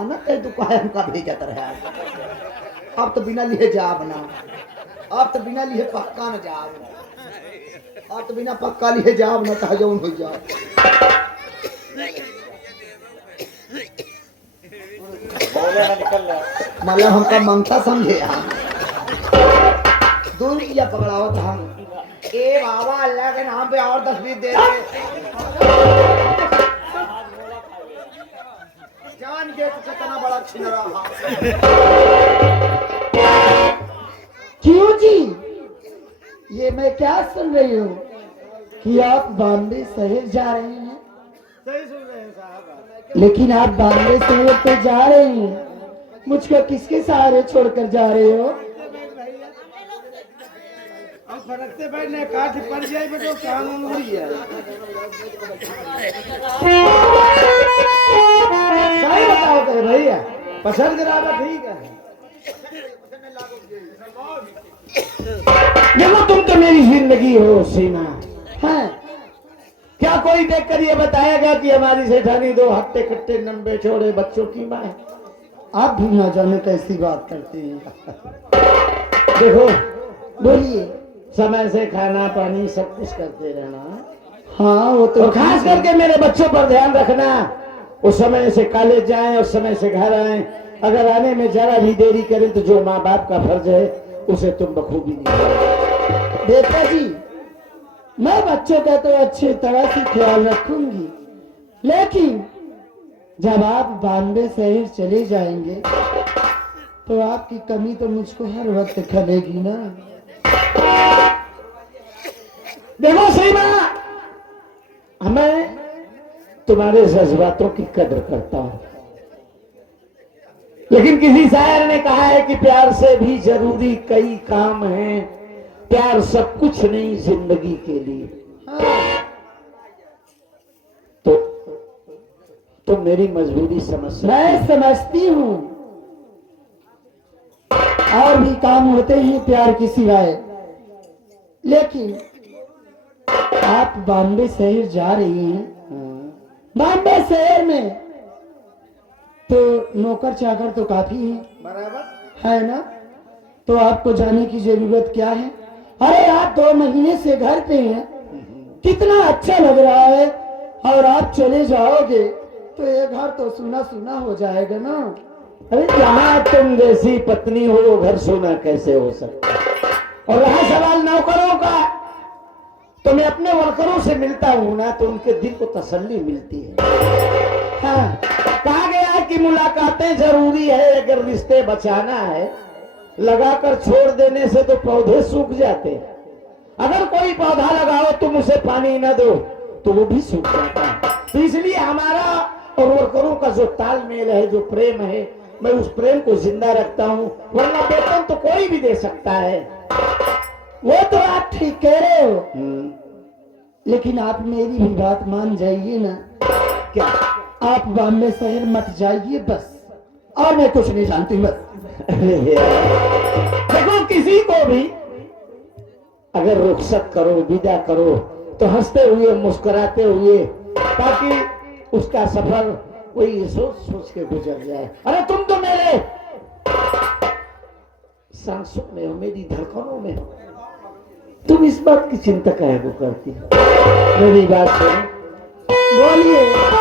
जानत है तू काहे हमका भेजत रहे। अब तो बिना लिए जाब ना, अब तो बिना लिए पक्का न जाब, अब तो बिना पक्का लिए जाब ना तो जौन हो जाब। मतलब हमका मंगता समझे हम दूर या पकड़ावत हम। ए बाबा अल्लाह के नाम पे और 10-20 दे दे जान के तो कितना बड़ा छीन रहा। क्यों जी, ये मैं क्या सुन रही हूँ कि आप बॉम्बे शहर जा रहे हैं। सही सुन रहे हैं साहब। लेकिन आप बॉम्बे शहर तो जा रहे हैं, मुझको किसके सहारे छोड़कर जा रहे हो। अब फरकते बैठने काट पड़ जाए बेटो कानून हुई है। सही बताओ तो भैया पसंद करा ठीक है। देखो तुम तो मेरी जिंदगी हो सीमा। हाँ, क्या कोई देखकर ये बताएगा कि हमारी सेठानी 2 हट्टे कट्टे नंबे छोड़े बच्चों की माँ है। आप भी ना जाने कैसी बात करती हैं। देखो बोलिए, समय से खाना पानी सब कुछ करते रहना। हाँ वो तो, खास करके मेरे बच्चों पर ध्यान रखना। वो समय से कॉलेज जाएं और समय से घर आएं। अगर आने में जरा भी देरी करें तो जो माँ बाप का फर्ज है उसे तुम बखूबी निभाओ। बेटा जी, मैं बच्चों का तो अच्छी तरह से ख्याल रखूंगी, लेकिन जब आप बॉम्बे शहर चले जाएंगे तो आपकी कमी तो मुझको हर वक्त खलेगी ना। देखो सीमा, मैं तुम्हारे जज्बातों की कदर करता हूं, लेकिन किसी शायर ने कहा है कि प्यार से भी जरूरी कई काम हैं, प्यार सब कुछ नहीं जिंदगी के लिए। तो मेरी मजबूरी समझ सकती, मैं समझती हूँ। और भी काम होते हैं प्यार की सिवाय, लेकिन आप बॉम्बे शहर जा रही हैं। बॉम्बे शहर में तो नौकर चाकर तो काफी है, बराबर है ना। तो आपको जाने की जरूरत क्या है। अरे आप 2 महीने से घर पे हैं, कितना अच्छा लग रहा है, और आप चले जाओगे तो ये घर तो सुना सुना हो जाएगा ना। अरे जहाँ तुम जैसी पत्नी हो वो घर सुना कैसे हो सकता है। और रहा सवाल नौकरों का, तो मैं अपने वर्करों से मिलता हूँ ना, तो उनके दिल को तसल्ली मिलती है। हाँ, कहा गया कि मुलाकातें जरूरी है, अगर रिश्ते बचाना है। लगाकर छोड़ देने से तो पौधे सूख जाते हैं। अगर कोई पौधा लगाओ तुम उसे पानी न दो तो वो भी सूख जाता है। तो इसलिए हमारा और वर्करों का जो तालमेल है, जो प्रेम है, मैं उस प्रेम को जिंदा रखता हूँ। वरना वेतन तो कोई भी दे सकता है। वो तो आप ठीक कह रहे हो, लेकिन आप मेरी भी बात मान जाइए ना। क्या आप बॉम्बे शहर मत जाइए बस, और मैं कुछ नहीं जानती बस। देखो किसी को भी अगर रुखसत करो, विदा करो, तो हंसते हुए मुस्कुराते हुए, ताकि उसका सफर कोई सोच सोच के गुजर जाए। अरे तुम तो मेरे सांसों में हो, मेरी धड़कनों में हो, तुम इस बात की चिंता काहे को करती हो। मेरी बात सुनो, बोलिए।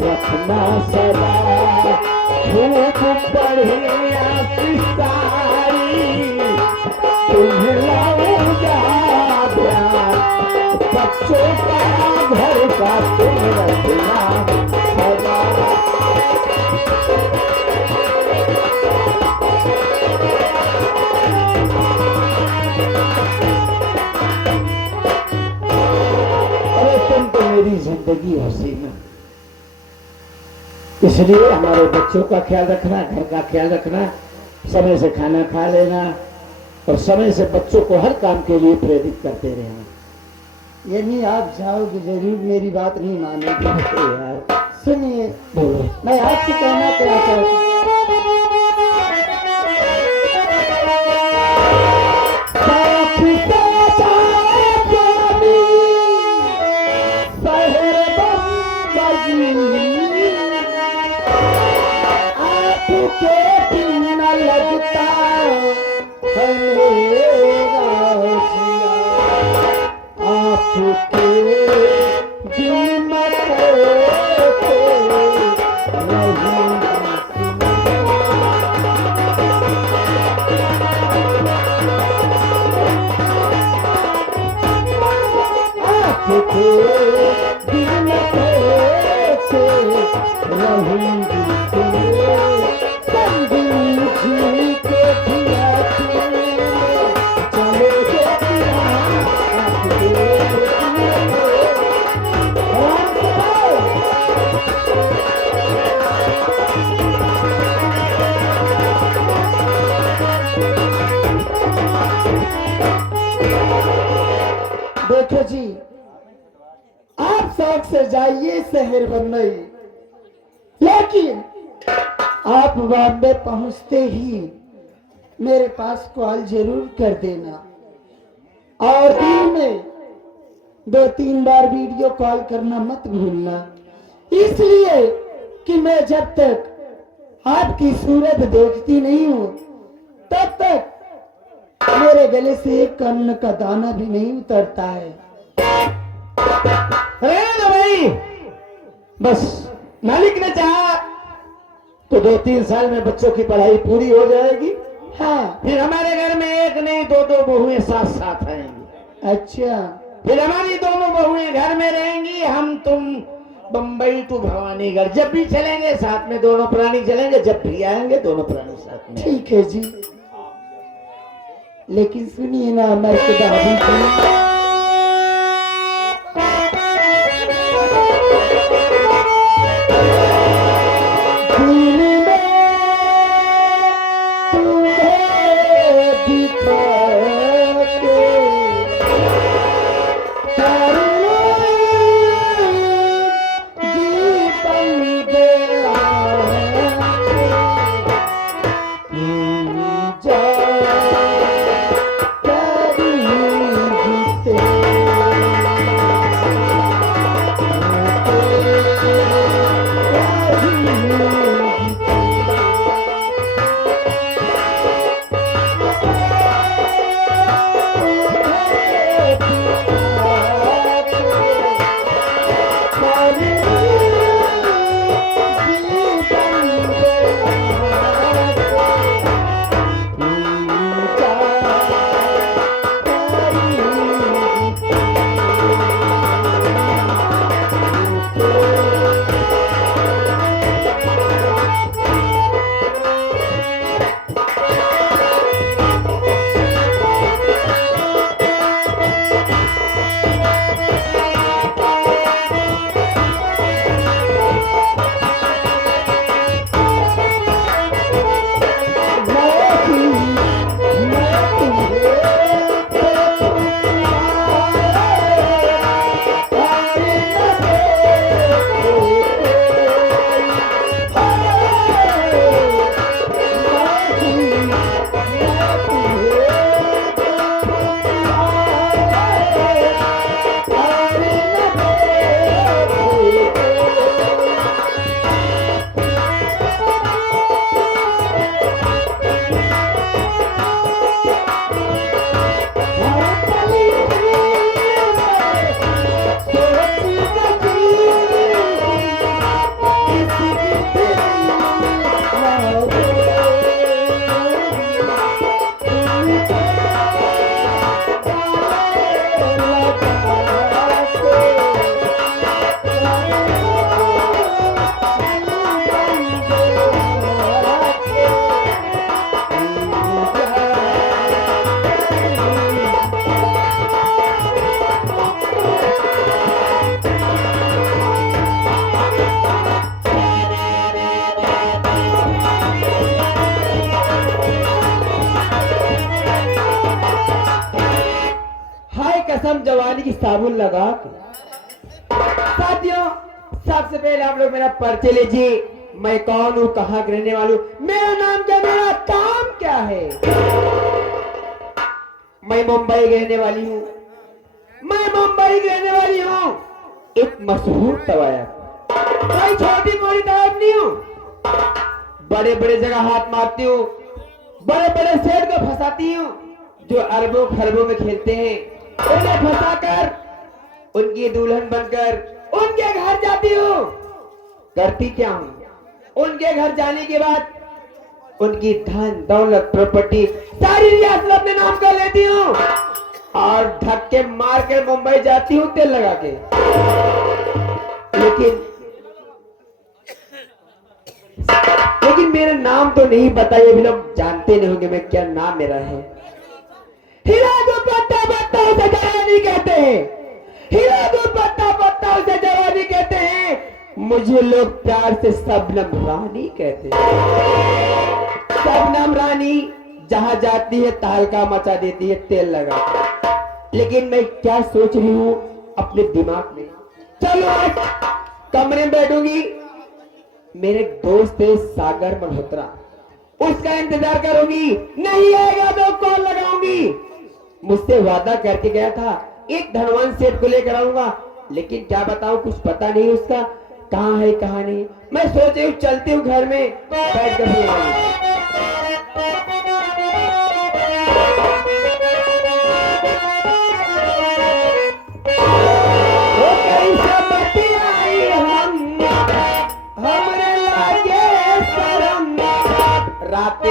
रखना सदा खूब बढ़िया सितारी तुम्हें लाऊंगा प्यार बच्चों का घर का तुम रखना सदा। अरे तुम तो मेरी जिंदगी हसीना, इसलिए हमारे बच्चों का ख्याल रखना, घर का ख्याल रखना, समय से खाना खा लेना और समय से बच्चों को हर काम के लिए प्रेरित करते रहना। यानी आप जाओगे जरूर, मेरी बात नहीं मानोगे यार सुनिए, बोलो। मैं आपसे कहना क्या चाहती हूँ, आपके बिना लगता है मेरा जिया, आपके बिना देखो जी, आप शौक से जाइए शहर बम्बई, लेकिन आप बॉम्बे पहुंचते ही मेरे पास कॉल जरूर कर देना और दिन में 2-3 बार वीडियो कॉल करना मत भूलना, इसलिए कि मैं जब तक आपकी सूरत देखती नहीं हूं तब तक मेरे गले से एक अन्न का दाना भी नहीं उतरता है। अरे भाई, बस मालिक ने चाहा तो 2-3 साल में बच्चों की पढ़ाई पूरी हो जाएगी। हाँ, फिर हमारे घर में एक नहीं 2-2 बहुएं साथ साथ आएंगी। अच्छा, फिर हमारी दोनों बहुएं घर में रहेंगी, हम तुम बम्बई टू भवानीगढ़ जब भी चलेंगे साथ में दोनों प्राणी चलेंगे, जब भी आएंगे दोनों प्राणी साथ में। ठीक है जी, लेकिन सुनिए ना मर्तबाबी की, एकदम जवानी की साबुन लगा के। साथियों, सबसे पहले आप लोग मेरा परिचय लीजिए। मैं कौन हूँ, कहाँ के रहने वाला हूँ, मेरा नाम क्या, मेरा काम क्या है। मैं मुंबई की रहने वाली हूँ। मैं मुंबई की रहने वाली हूँ। एक मशहूर तवायफ, कोई छोटी मोटी तवायफ नहीं हूँ। बड़े बड़े जगह हाथ मारती हूँ, बड़े बड़े सेठ को फंसाती हूँ जो अरबों खरबों में खेलते हैं। उन्हें फंसाकर उनकी दुल्हन बनकर उनके घर जाती हूँ। करती क्या हूँ, उनके घर जाने के बाद उनकी धन दौलत प्रॉपर्टी सारी रियासत अपने नाम कर लेती हूँ और धक्के मार के मुंबई जाती हूँ तेल लगा के। लेकिन मेरा नाम तो नहीं पता, ये भी लोग जानते नहीं होंगे मैं क्या नाम मेरा है। हीरा दुपट्टा पत्ता उसे जवानी कहते हैं। हीरा दुपट्टा पत्ता उसे जवानी कहते हैं। मुझे लोग प्यार से शबनम रानी कहते हैं। शबनम रानी जहां जाती है तहलका मचा देती है तेल लगा के। लेकिन मैं क्या सोच रही हूँ अपने दिमाग में, चलो आज कमरे में बैठूंगी, मेरे दोस्त है सागर मल्होत्रा, उसका इंतजार करूंगी, नहीं आएगा तो कॉल लगाऊंगी। मुझसे वादा करके गया था एक धनवान सेठ को लेकर आऊंगा, लेकिन क्या बताऊं कुछ पता नहीं उसका कहाँ है कहाँ नहीं। मैं सोच रही हूँ चलती हूँ घर में बैठ कर रात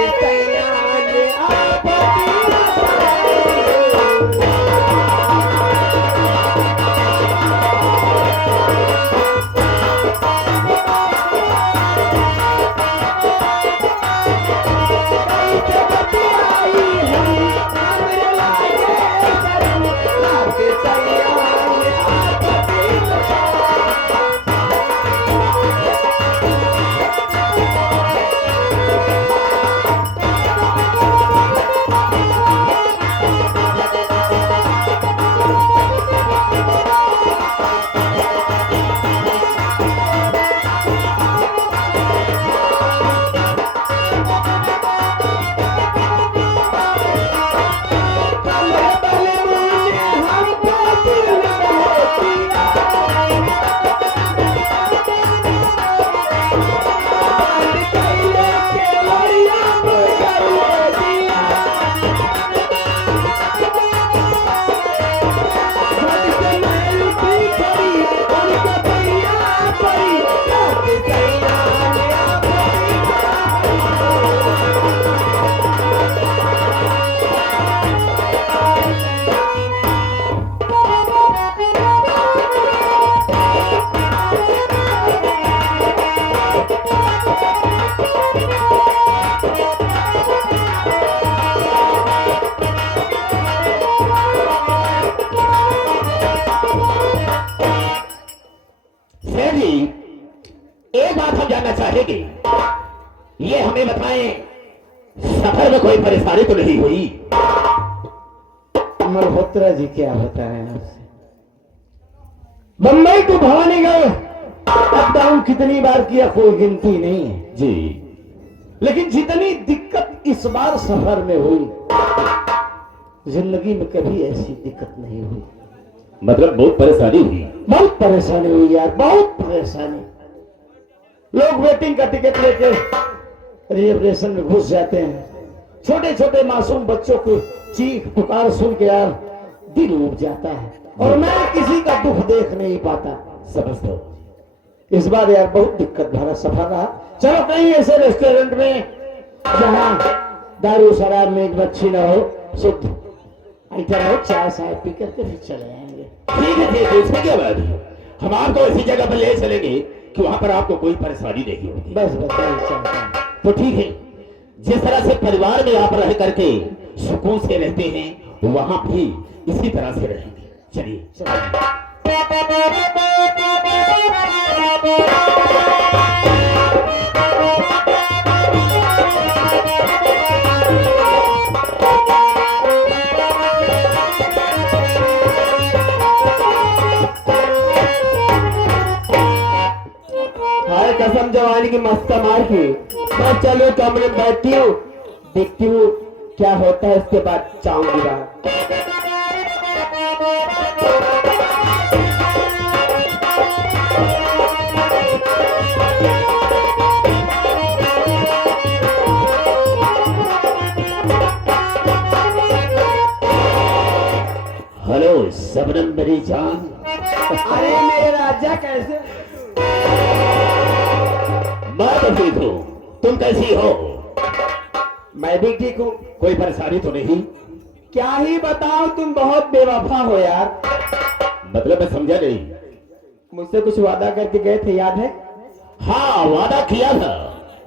एक बात हम जानना चाहेंगे, ये हमें बताएं सफर में कोई परेशानी तो नहीं हुई। मल्होत्रा जी क्या बताएं आपसे, बम्बई को भवानी गए, अप डाउन कितनी बार किया कोई गिनती नहीं है जी। लेकिन जितनी दिक्कत इस बार सफर में हुई, जिंदगी में कभी ऐसी दिक्कत नहीं हुई। मतलब बहुत परेशानी हुई। बहुत परेशानी हुई यार, बहुत परेशानी। लोग वेटिंग का टिकट लेके रिजर्वेशन में घुस जाते हैं। छोटे छोटे मासूम बच्चों को चीख पुकार सुन के यार दिल उठ जाता है, और मैं किसी का दुख देख नहीं पाता। समझता हूं। इस बार यार बहुत दिक्कत भरा सफर रहा। चलो कहीं ऐसे रेस्टोरेंट में जहां दारू शराब मीट मच्छी न हो, शुद्ध ऐसा हो, चाय साय पी करके फिर चले आएंगे। ठीक है, ठीक है, इसमें क्या बात है। हम आपको ऐसी जगह पर ले चलेंगे कि वहां पर आपको कोई परेशानी नहीं होगी। बस बस तो ठीक है, जिस तरह से परिवार में आप रह करके सुकून से रहते हैं, वहां भी इसी तरह से रहेंगे। चलिए कम जवानी की मस्त मार की। मैं चलो कमरे में बैठती हूँ, देखती हूँ क्या होता है, उसके बाद जाऊंगी बाहर। हेलो सबनम मेरी जान। अरे मेरे राजा कैसे? मैं तो ठीक हूँ, तुम कैसी हो? मैं भी ठीक हूँ। कोई परेशानी तो नहीं? क्या ही बताओ, तुम बहुत बेवफा हो यार। मतलब मैं समझा नहीं। मुझसे कुछ वादा करके गए थे, याद है? हाँ वादा किया था,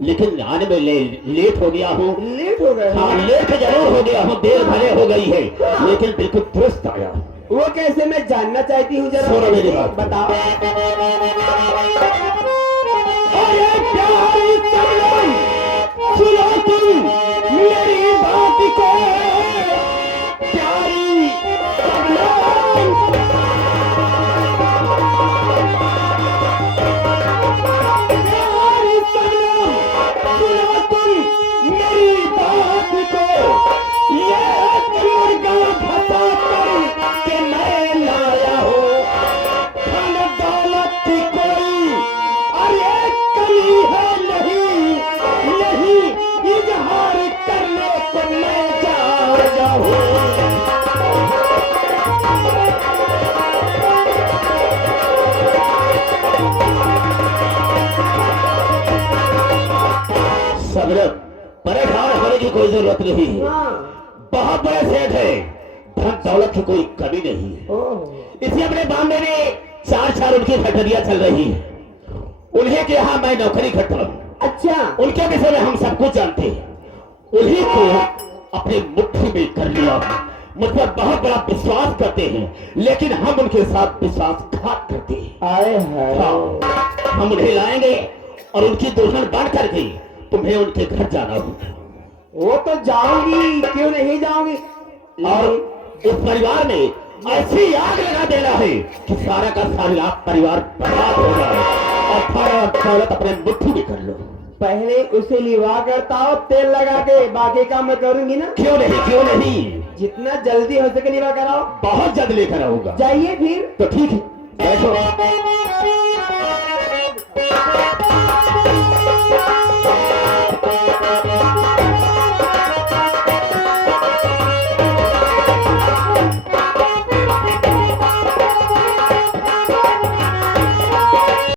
लेकिन आने में लेट हो गया हूँ। लेट हो गए? हाँ लेट जरूर हो गया हूँ, देर भले हो गई है, लेकिन बिल्कुल दुरुस्त आया। वो कैसे, मैं जानना चाहती हूँ जरा। सुनो मेरी बात। बताओ। अरे प्यारी सबनम, सुनो तुम मेरी बात को। प्यारी सबनम, प्यारी सबनम, सुनो तुम मेरी बात को। ये मुर्गा फंसा कर के मैं लाया हूँ, धन दौलत की कोई अरे कमी है नहीं, नहीं इजहार करने को मैं जा हूँ। सबनम, परेशान होने की कोई जरूरत नहीं है। बहुत बड़े सेठ है, धन दौलत की कोई कमी नहीं है। इसी अपने बॉम्बे में चार उनकी फैक्ट्रियां चल रही है, उन्हीं के यहाँ मैं नौकरी करता हूँ। अच्छा, उनके विषय में हम सब कुछ जानते हैं, उन्हीं को अपनी मुट्ठी में कर लिया। मुझ पर बहुत बड़ा विश्वास करते हैं, लेकिन हम उनके साथ विश्वासघात करते हैं। आए हाय। हाँ, हम उन्हें लाएंगे और उनकी दुल्हन बन करके तुम्हें उनके घर जाना होगा। वो तो जाऊंगी, क्यों नहीं जाऊंगी। और उस परिवार में ऐसी आग लगा देना है कि सारा का सारा परिवार बर्बाद हो जाए और सारा दौलत अपने मुट्ठी में कर लो। पहले उसे लिवा करता हो, तेल लगा के, बाकी काम मैं करूंगी ना। क्यों नहीं, क्यों नहीं, जितना जल्दी हो सके लिवा कराओ। बहुत जल्द लेकर आऊंगा। जाइए फिर। तो ठीक है, बैठो।